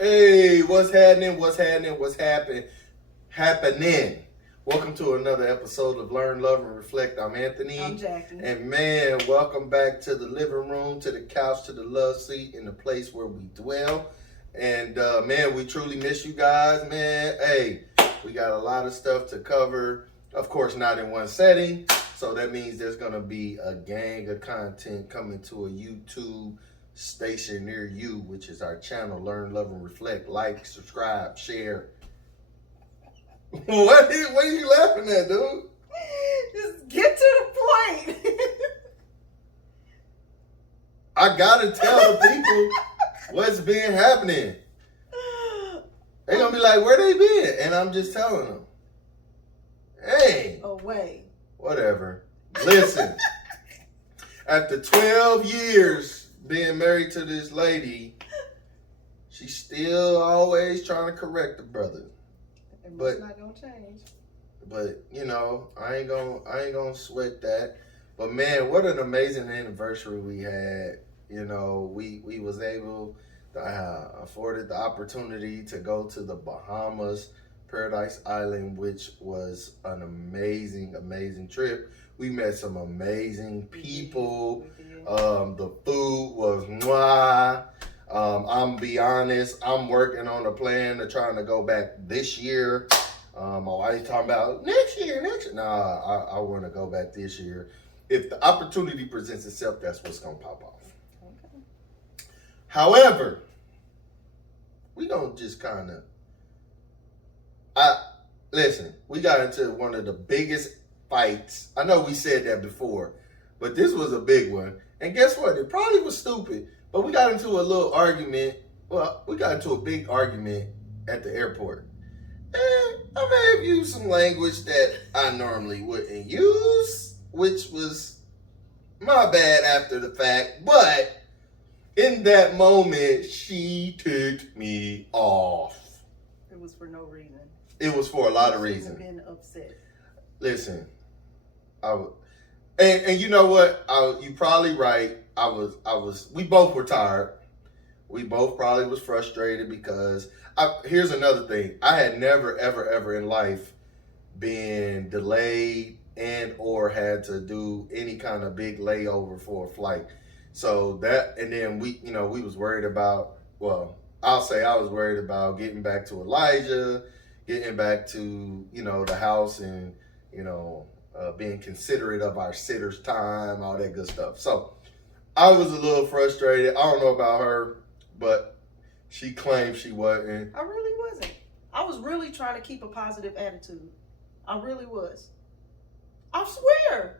Hey, what's happening? What's happening? What's happening? Welcome to another episode of Learn, Love, and Reflect. I'm Anthony. I'm Jackie. And man, welcome back to the living room, to the couch, to the love seat, in the place where we dwell. And man, we truly miss you guys, man. Hey, we got a lot of stuff to cover. Of course, not in one setting. So that means there's going to be a gang of content coming to a YouTube station near you, which is our channel, Learn, Love, and Reflect. Like, subscribe, share. What are you laughing at, dude? Just get to the point. I gotta tell the people what's been happening. They're gonna be like, where they been? And I'm just telling them. Hey. Away. Whatever. Listen. After 12 years being married to this lady, she's still always trying to correct the brother. But it's not gonna change. But you know, I ain't gonna sweat that. But man, what an amazing anniversary we had. You know, we was able to afforded the opportunity to go to the Bahamas, Paradise Island, which was an amazing trip. We met some amazing people. The food was mwah. I'm be honest, I'm working on a plan to trying to go back this year. My wife's talking about next year. Nah, I want to go back this year. If the opportunity presents itself, that's what's gonna pop off. Okay. However, we don't just kind of. Listen. We got into one of the biggest fights. I know we said that before, but this was a big one. And guess what? It probably was stupid. But we got into a little argument. Well, we got into a big argument at the airport. And I may have used some language that I normally wouldn't use, which was my bad after the fact. But in that moment, she ticked me off. It was for no reason. It was for a lot of reasons. Been upset. Listen, and you know what? You probably right. We both were tired. We both probably was frustrated because here's another thing. I had never, ever in life been delayed and or had to do any kind of big layover for a flight. So that, and then we was worried about, well, I'll say I was worried about getting back to Elijah, getting back to, the house and, being considerate of our sitter's time, all that good stuff. So I was a little frustrated. I don't know about her, but she claimed she wasn't. I really wasn't. I was really trying to keep a positive attitude. I really was. I swear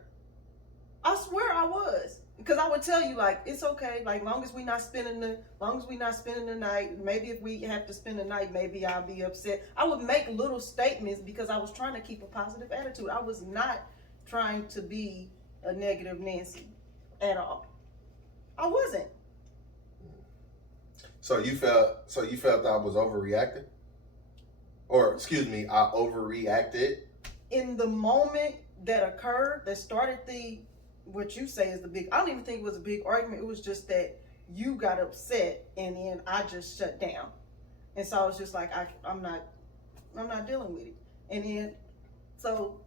I was. Because I would tell you, like, it's okay. Like, long as we not spending the night, maybe if we have to spend the night, maybe I'll be upset. I would make little statements because I was trying to keep a positive attitude. I was not trying to be a negative Nancy at all. I wasn't. So you felt I was overreacting? Or excuse me, I overreacted? In the moment that occurred, that started what you say is the big, I don't even think it was a big argument. It was just that you got upset and then I just shut down. And so I was just like, I'm not dealing with it. And then, so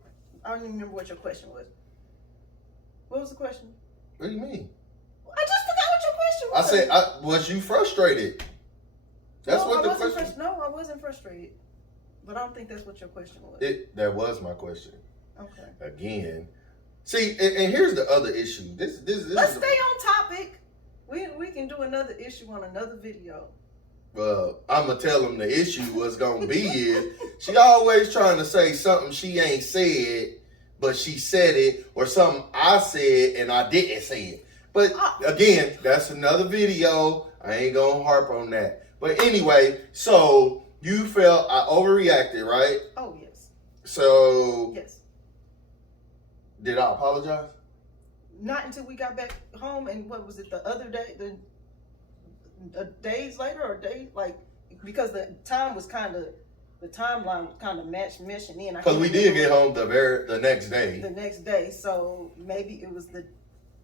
I don't even remember what your question was. What was the question? What do you mean? I just forgot what your question was. I said, was you frustrated? That's no, what the question. No, I wasn't frustrated. But I don't think that's what your question was. That was my question. Okay. Again. See, and here's the other issue. This Let's stay on topic. We can do another issue on another video. Well, I'm going to tell them the issue was going to be is she always trying to say something she ain't said, but she said it, or something I said and I didn't say it. But again, that's another video. I ain't going to harp on that. But anyway, so you felt I overreacted, right? Oh, yes. So... Yes. Did I apologize? Not until we got back home, and what was it, the other day, the days later, or day, like, because the timeline was kind of meshing in. Because we did get home the next day. The next day, so maybe it was the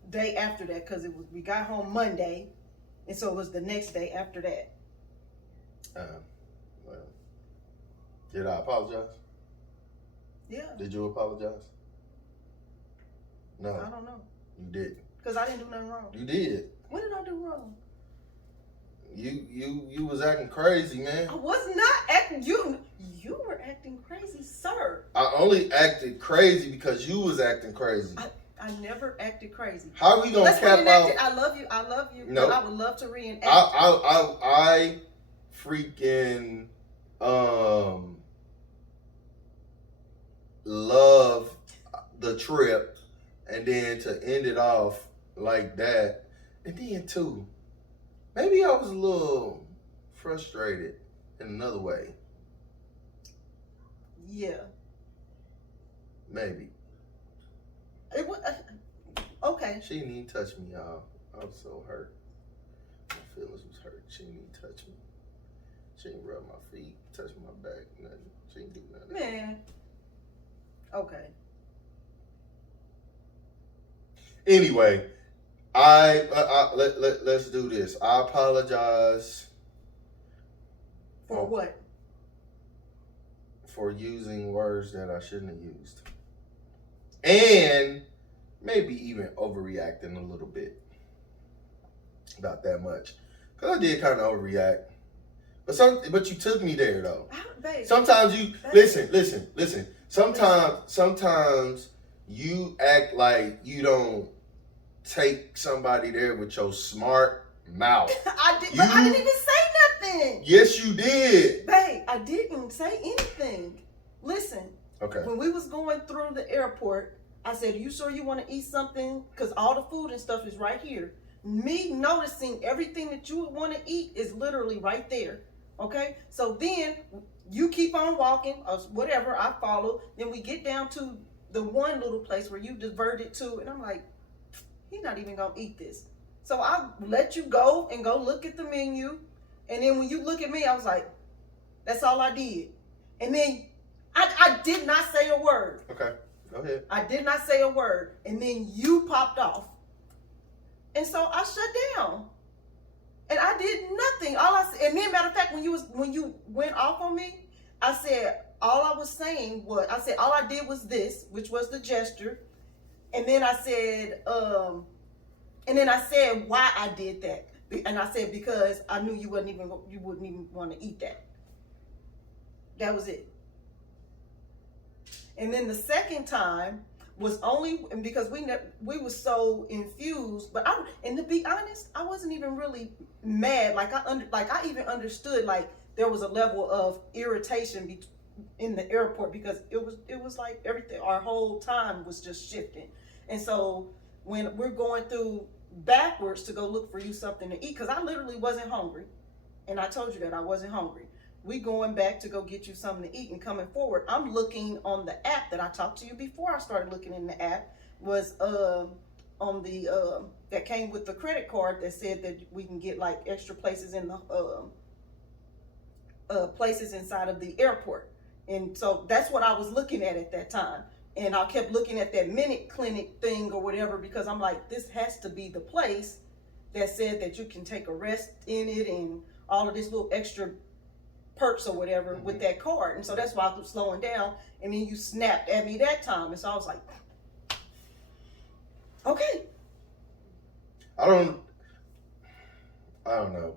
day after that, because we got home Monday, and so it was the next day after that. Well, did I apologize? Yeah. Did you apologize? No. I don't know. You didn't. Because I didn't do nothing wrong. You did. What did I do wrong? You was acting crazy, man. I was not acting. You were acting crazy, sir. I only acted crazy because you was acting crazy. I never acted crazy. How are we gonna cap out? I love you. I love you. No. But I would love to reenact. I freaking love the trip, and then to end it off like that, and then too, maybe I was a little frustrated in another way. Yeah. Maybe. It was okay. She didn't even touch me, y'all. I was so hurt. My feelings was hurt. She didn't even touch me. She didn't rub my feet, touch my back, nothing. She didn't do nothing. Man. Okay. Anyway, let's do this. I apologize For what? for using words that I shouldn't have used, and maybe even overreacting a little bit. About that much, because I did kind of overreact. But you took me there though. Babe, Sometimes you listen. Sometimes you act like you don't take somebody there with your smart mouth. I didn't even say nothing. Yes, you did. Babe, I didn't say anything. Listen. Okay. When we was going through the airport, I said, "Are you sure you want to eat something? Because all the food and stuff is right here." Me noticing everything that you would want to eat is literally right there. Okay? So then you keep on walking, or whatever, I follow. Then we get down to the one little place where you diverted to, and I'm like, he's not even going to eat this. So I let you go and go look at the menu. And then when you look at me, I was like, that's all I did. And then I did not say a word. Okay. Go ahead. I did not say a word. And then you popped off. And so I shut down. And I did nothing. And then matter of fact, when you went off on me, I said all I did was this, which was the gesture. And then I said, why I did that. And I said, because I knew you wouldn't even want to eat that. That was it. And then the second time was only because we were so infused. But and to be honest, I wasn't even really mad. I even understood like there was a level of irritation in the airport because it was like everything. Our whole time was just shifting. And so when we're going through backwards to go look for you something to eat, because I literally wasn't hungry, and I told you that I wasn't hungry. We going back to go get you something to eat, and coming forward, I'm looking on the app that I talked to you before I started looking in the app, was on the that came with the credit card that said that we can get like extra places in the places inside of the airport. And so that's what I was looking at that time. And I kept looking at that minute clinic thing or whatever, because I'm like, this has to be the place that said that you can take a rest in it and all of this little extra perks or whatever with that card. And so that's why I was slowing down. And then you snapped at me that time. And so I was like, okay. I don't know.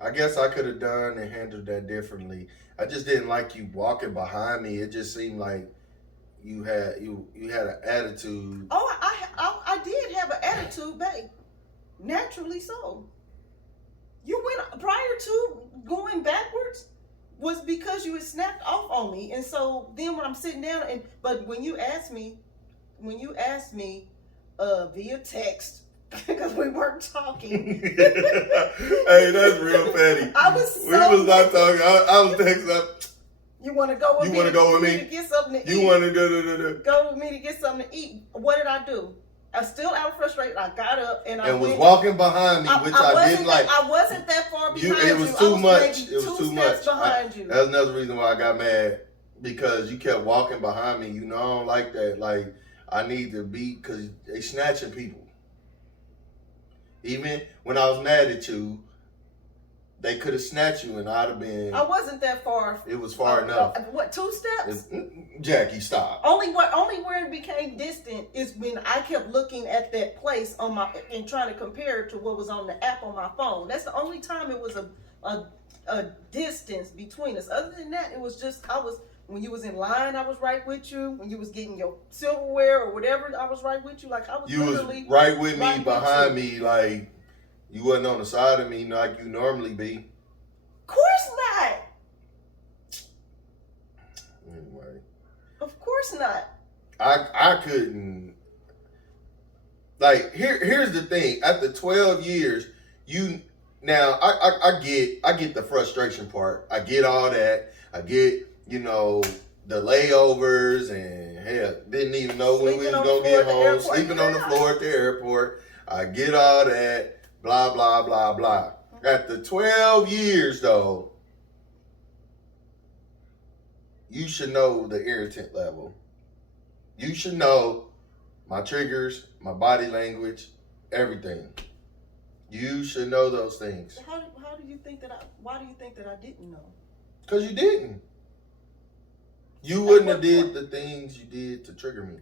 I guess I could have done and handled that differently. I just didn't like you walking behind me. It just seemed like you had an attitude. Oh, I did have an attitude, babe. Naturally so. You went prior to going backwards was because you had snapped off on me. And so then when I'm sitting down but when you asked me via text, because we weren't talking. Hey, that's real petty. We was not talking. I was texting up. You want to go with me? You want to go with me to get something to eat? You want to go with me to get something to eat? What did I do? I was still out of frustration. I got up and was walking behind me, which I didn't like. I wasn't that far behind you. It was too much. It was too much behind you. That's another reason why I got mad, because you kept walking behind me. You know I don't like that. Like, I need to be, because they snatching people. Even when I was mad at you, they could have snatched you, and I'd have been. I wasn't that far. It was far enough. What, 2 steps? Jackie, stop. Only where it became distant is when I kept looking at that place on my and trying to compare it to what was on the app on my phone. That's the only time it was a distance between us. Other than that, it was just when you was in line, I was right with you. When you was getting your silverware or whatever, I was right with you. Like I was literally was right with me, behind me, like you wasn't on the side of me like you normally be. Of course not. Anyway. Of course not. I couldn't. Like here's the thing. After 12 years, I get the frustration part. I get all that. I get the layovers and hell, didn't even know when we was gonna get home. Sleeping on the floor at the airport. I get all that. Blah blah blah blah. After 12 years though, you should know the irritant level. You should know my triggers, my body language, everything. You should know those things. How do you think that why do you think that I didn't know? Because you didn't. You wouldn't have did the things you did to trigger me.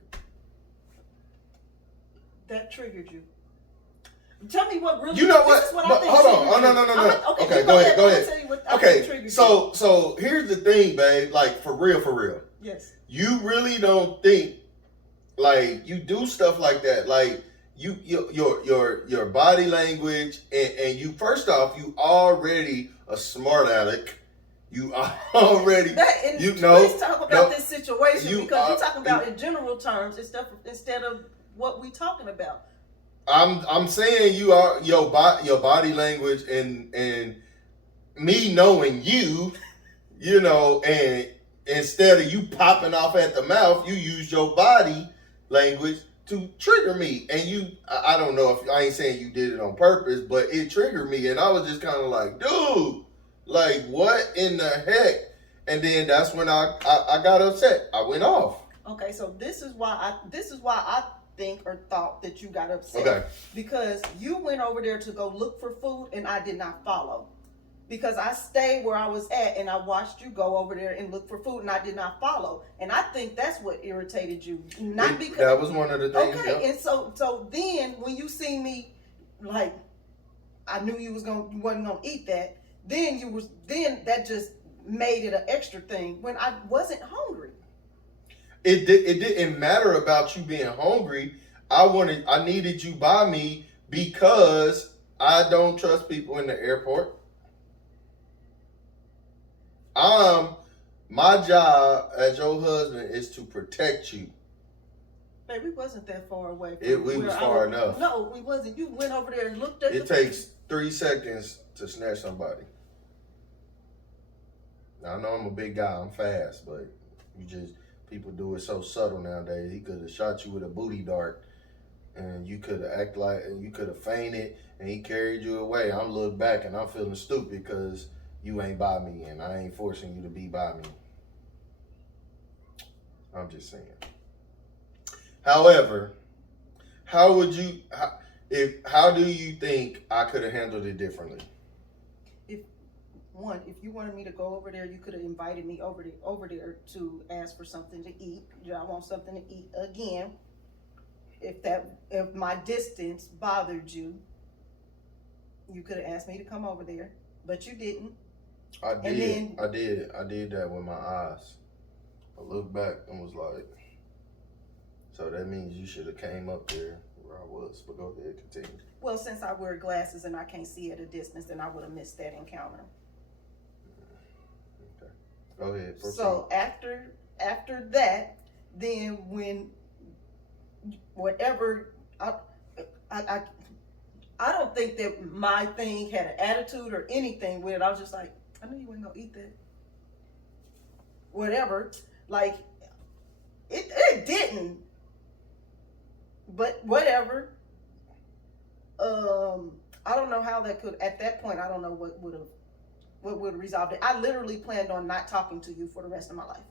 That triggered you. Tell me what really. You know what? This is what I think. Hold on. Oh, no. Okay, go ahead. Tell you what Okay, so here's the thing, babe. Like for real. Yes. You really don't think like you do stuff like that. Like your body language and you, first off, you already a smart aleck. You already Please talk about this situation because you're talking about in general terms instead of what we're talking about. I'm saying you are your body language and me knowing you, and instead of you popping off at the mouth, you use your body language to trigger me. And I don't know if I ain't saying you did it on purpose, but it triggered me, and I was just kind of like, dude, like what in the heck? And then that's when I got upset. I went off. Okay, so this is why I think or thought that you got upset. Okay. Because you went over there to go look for food and I did not follow. Because I stayed where I was at and I watched you go over there and look for food and I did not follow. And I think that's what irritated you. Because that was one of the things. Okay, yeah. And so then when you see me, like I knew you wasn't gonna eat that. Then that just made it an extra thing when I wasn't hungry. It didn't matter about you being hungry. I needed you by me because I don't trust people in the airport. My job as your husband is to protect you. Babe, we wasn't that far away. We was far enough. No, we wasn't. You went over there and looked at it. Takes 3 seconds to snatch somebody. Now, I know I'm a big guy. I'm fast, but people do it so subtle nowadays. He could have shot you with a booty dart, and you could have fainted, and he carried you away. I'm looking back, and I'm feeling stupid because you ain't by me, and I ain't forcing you to be by me. I'm just saying. However, how do you think I could have handled it differently? If you wanted me to go over there, you could have invited me over there to ask for something to eat. I want something to eat again. If my distance bothered you, you could have asked me to come over there, but you didn't. I did that with my eyes. I looked back and was like, so that means you should have came up there where I was. But go ahead, continue. Well, since I wear glasses and I can't see at a distance, then I would have missed that encounter. Okay. Go ahead. Proceed. So after that, then when whatever I don't think that my thing had an attitude or anything with it. I was just like, I knew you weren't gonna eat that. Whatever. Like it didn't. But whatever. I don't know how that could at that point I don't know what would have resolved it. I literally planned on not talking to you for the rest of my life.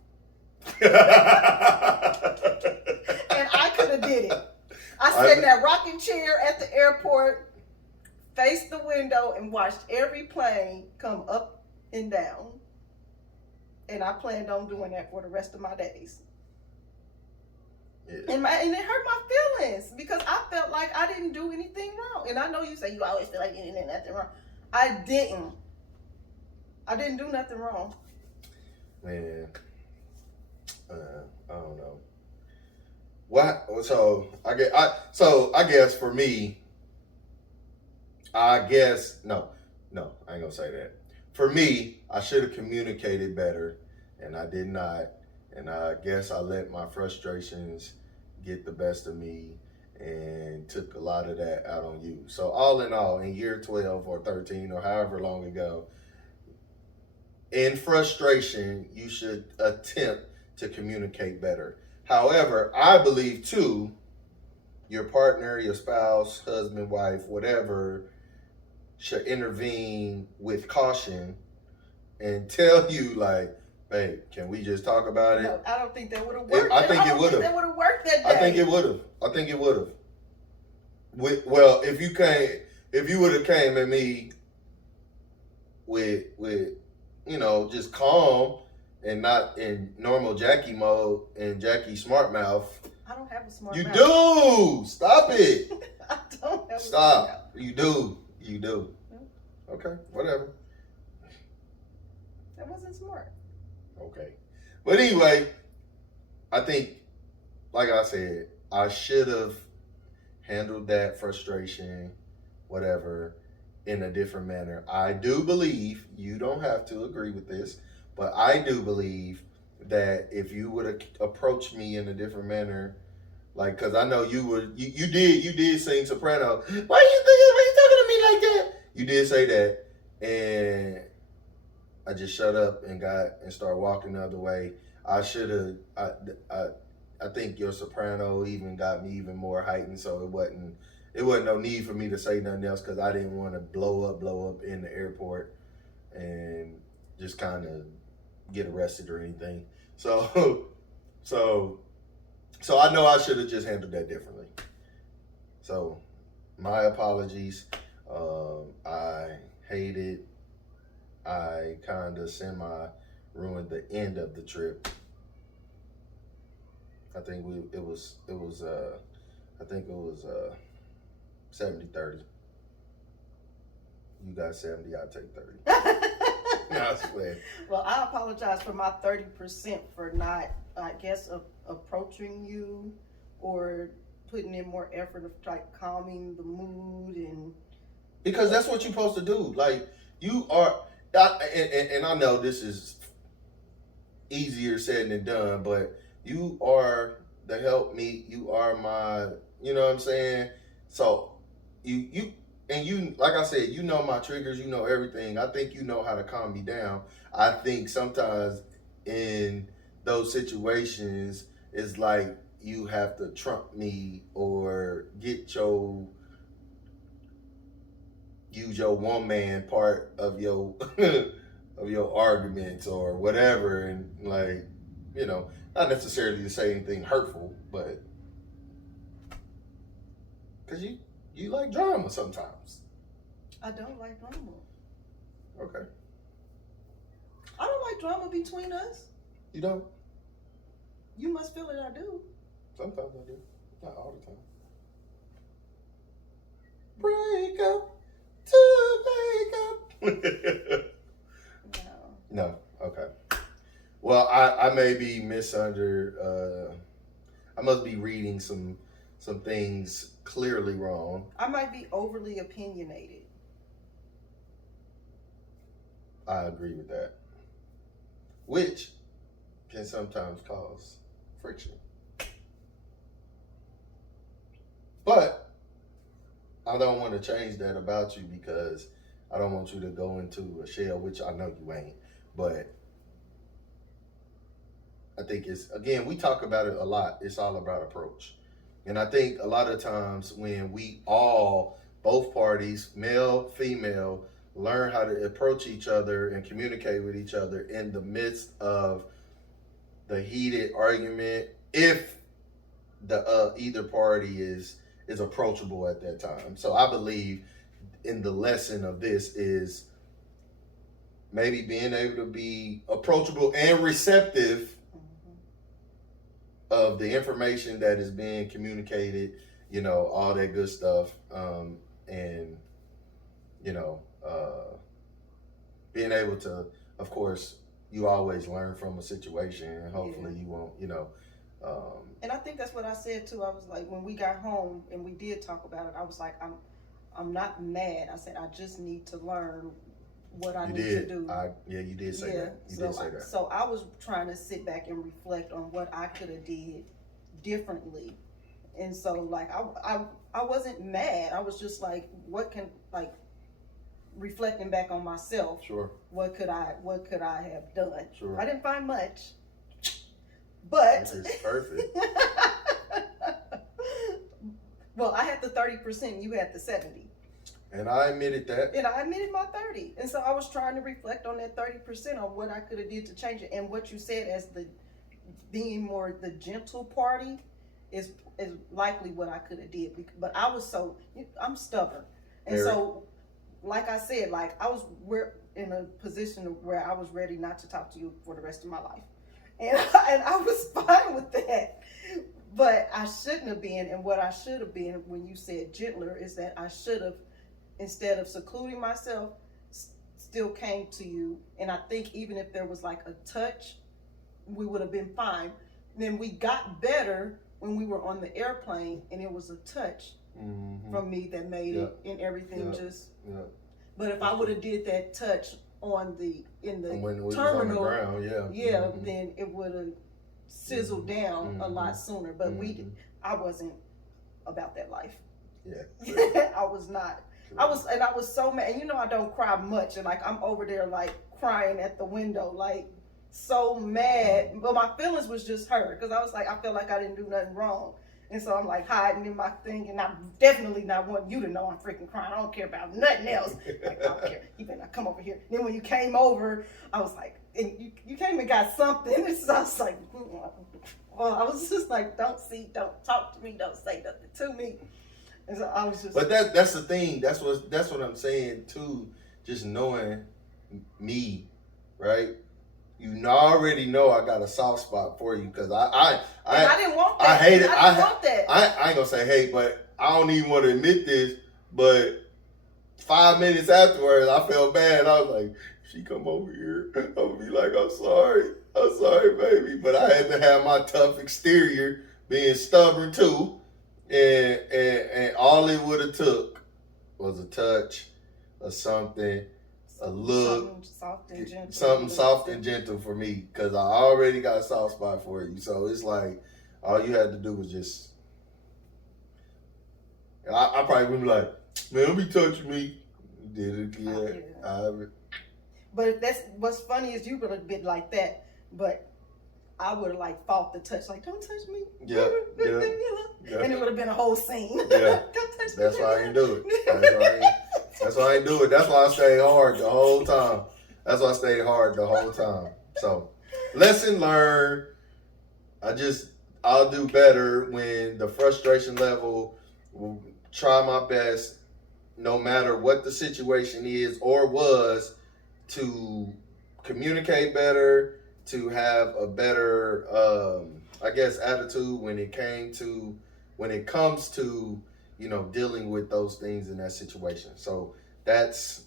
And I could have did it. I sat in that rocking chair at the airport faced the window and watched every plane come up and down. And I planned on doing that for the rest of my days. Yeah. And it hurt my feelings because I felt like I didn't do anything wrong. And I know you say you always feel like you didn't do nothing wrong. I didn't. I didn't do nothing wrong. Man, I don't know. What? So I guess for me, no, I ain't gonna say that. For me, I should have communicated better, and I did not. And I guess I let my frustrations get the best of me and took a lot of that out on you. So all in all, in year 12 or 13 or however long ago, in frustration, you should attempt to communicate better. However, I believe too, your partner, your spouse, husband, wife, whatever, should intervene with caution and tell you like, babe, can we just talk about it? No, I don't think that would have worked. I think it would have. That would have worked that day. I think it would have. Well, if you would have came at me with just calm and not in normal Jackie mode and Jackie smart mouth. I don't have a smart you mouth. You do. Stop it. I don't have Stop. a smart mouth. You do. Okay, whatever. That wasn't smart. Okay. But anyway, I think, like I said, I should have handled that frustration, whatever, in a different manner. I do believe, you don't have to agree with this, but I do believe that if you would have approached me in a different manner, like, because I know you did sing soprano. Why you talking to me like that? You did say that, and I just shut up and started walking the other way. I should have. I think your soprano even got me even more heightened, so it wasn't no need for me to say nothing else because I didn't want to blow up in the airport and just kind of get arrested or anything. So I know I should have just handled that differently. So my apologies. I hate it. I kind of ruined the end of the trip. I think it was 70-30. You got 70, I'll take 30. I swear. Well, I apologize for my 30% for not, I guess, approaching you or putting in more effort of like calming the mood and. Because that's what you're supposed to do. Like you are, and I know this is easier said than done, but you are the helpmeet. You are my, you know what I'm saying? So you like I said, you know my triggers, you know everything. I think you know how to calm me down. I think sometimes in those situations, it's like you have to trump me or use your one man part of your of your arguments or whatever, and like, not necessarily to say anything hurtful, but because you like drama sometimes. I don't like drama. Okay. I don't like drama between us. You don't? You must feel it. I do. Sometimes I do. Not all the time. Break up to make up. No. Okay. Well, I may be I must be reading some things clearly wrong. I might be overly opinionated. I agree with that. Which can sometimes cause friction. But I don't want to change that about you because I don't want you to go into a shell, which I know you ain't. But I think again, we talk about it a lot. It's all about approach. And I think a lot of times when both parties, male, female, learn how to approach each other and communicate with each other in the midst of the heated argument, if the either party is approachable at that time. So I believe in the lesson of this is maybe being able to be approachable and receptive of the information that is being communicated, all that good stuff, and being able to, of course, you always learn from a situation, and hopefully you won't, and I think that's what I said too. I was like, when we got home and we did talk about it, I was like, I'm not mad. I said I just need to learn what I need to do. You did say that. You did say that. So I was trying to sit back and reflect on what I could have did differently, and so like I wasn't mad. I was just like, reflecting back on myself. Sure. What could I have done? Sure. I didn't find much, but this is perfect. Well, I had the 30%. You had the 70%. And I admitted that. And I admitted my 30%. And so I was trying to reflect on that 30% on what I could have did to change it. And what you said as the being more the gentle party is likely what I could have did. But I'm stubborn. And so, like I said, we're in a position where I was ready not to talk to you for the rest of my life. And I was fine with that. But I shouldn't have been. And what I should have been, when you said gentler, is that I should have, instead of secluding myself, still came to you. And I think even if there was like a touch, we would have been fine. Then we got better when we were on the airplane, and it was a touch from me that made it, and everything just. Yeah. But if I would have did that touch in the terminal, on the ground, then it would have sizzled down a lot sooner. But I wasn't about that life. Yeah. I was not. I was so mad. And I don't cry much, and like I'm over there like crying at the window, like so mad. But my feelings was just hurt because I was like, I felt like I didn't do nothing wrong. And so I'm like hiding in my thing, and I'm definitely not wanting you to know I'm freaking crying. I don't care about nothing else. Like, I don't care. You better not come over here. Then when you came over, I was like, and you came and got something. And so I was like, well, I was just like, don't talk to me, don't say nothing to me. And so I was just. But that's the thing. That's what I'm saying too. Just knowing me, right? You already know I got a soft spot for you because I didn't want that. I hate it. I didn't want that. I ain't gonna say hate, but I don't even want to admit this. But 5 minutes afterwards, I felt bad. I was like, she come over here, I'm gonna be like, I'm sorry, baby. But I had to have my tough exterior, being stubborn too, and all it would have took was a touch or something. A look, something soft and gentle for me, because I already got a soft spot for you. So it's like all you had to do was just. I probably would be like, man, don't be touching me. You did it again. But that's what's funny is you would have been like that, but I would have like fought the touch, like don't touch me. Yeah. And it would have been a whole scene. Yeah. Don't touch me. That's why I ain't do it. That's why I ain't do it. That's why I stayed hard the whole time. So, lesson learned. I'll do better when the frustration level, will try my best, no matter what the situation is or was, to communicate better, to have a better, attitude when it comes to dealing with those things in that situation. So that's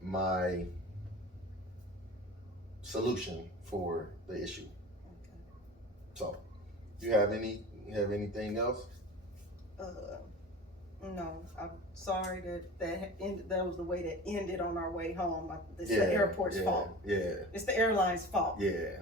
my solution for the issue. So, you have anything else? No, I'm sorry that was the way that ended on our way home. It's the airport's fault. Yeah. It's the airline's fault. Yeah.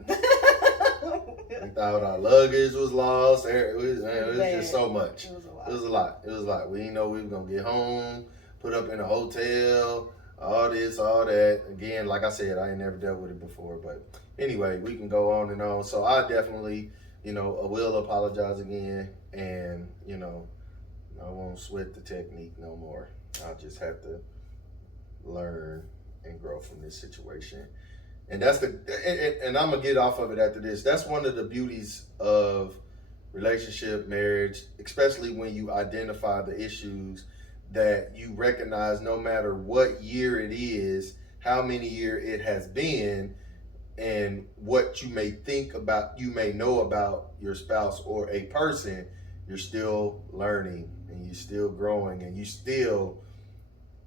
We thought our luggage was lost. It was just so much. It was a lot. We didn't know we were going to get home, put up in a hotel, all this, all that. Again, like I said, I ain't never dealt with it before. But anyway, we can go on and on. So I definitely, will apologize again. And, I won't sweat the technique no more. I'll just have to learn and grow from this situation. And and I'm gonna get off of it after this. That's one of the beauties of relationship, marriage, especially when you identify the issues that you recognize no matter what year it is, how many year it has been, and what you may think about, you may know about your spouse or a person, you're still learning and you're still growing and you still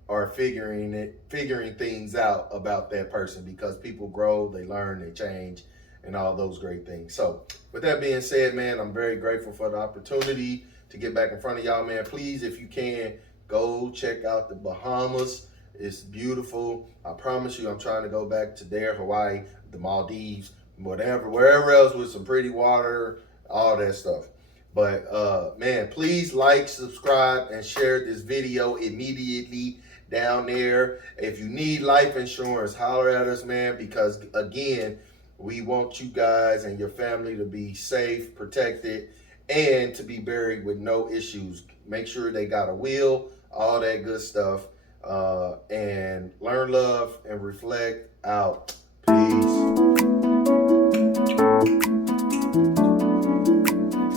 are figuring things out about that person, because people grow, they learn, they change, and all those great things. So with that being said, man, I'm very grateful for the opportunity to get back in front of y'all, man. Please, if you can, go check out the Bahamas. It's beautiful. I promise you, I'm trying to go back to there, Hawaii, the Maldives, whatever, wherever else with some pretty water, all that stuff. But man, please like, subscribe, and share this video immediately down there. If you need life insurance, holler at us, man, because again, we want you guys and your family to be safe, protected, and to be buried with no issues. Make sure they got a will, all that good stuff. And learn, love, and reflect out. Peace.